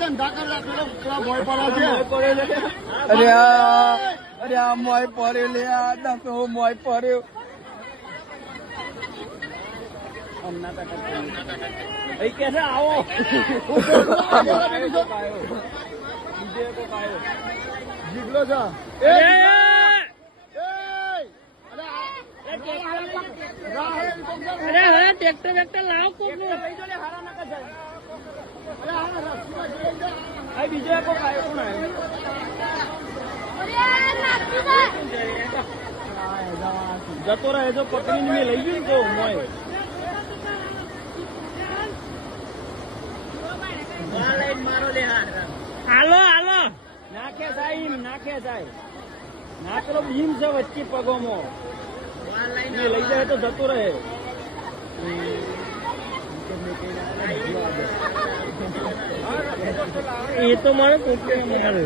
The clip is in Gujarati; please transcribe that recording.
ધંધા અરે આ મોય પડે લે આ દસો મોય પડ્યો कैसे आओ જીગલો છે અરે હવે ટ્રેક્ટર વેક્ટર લાવ કોક નું બીજો એક આવ્યો કોણ જતો રહે જો પકડીને મેં લઈ ગયું તો મોય હાલો હાલો નાખે સાહેબ નાખેલો ભીમ છે વચ્ચે પગોમાં લઈ જાય તો જતો રહે એ તો મારે પોતે મારે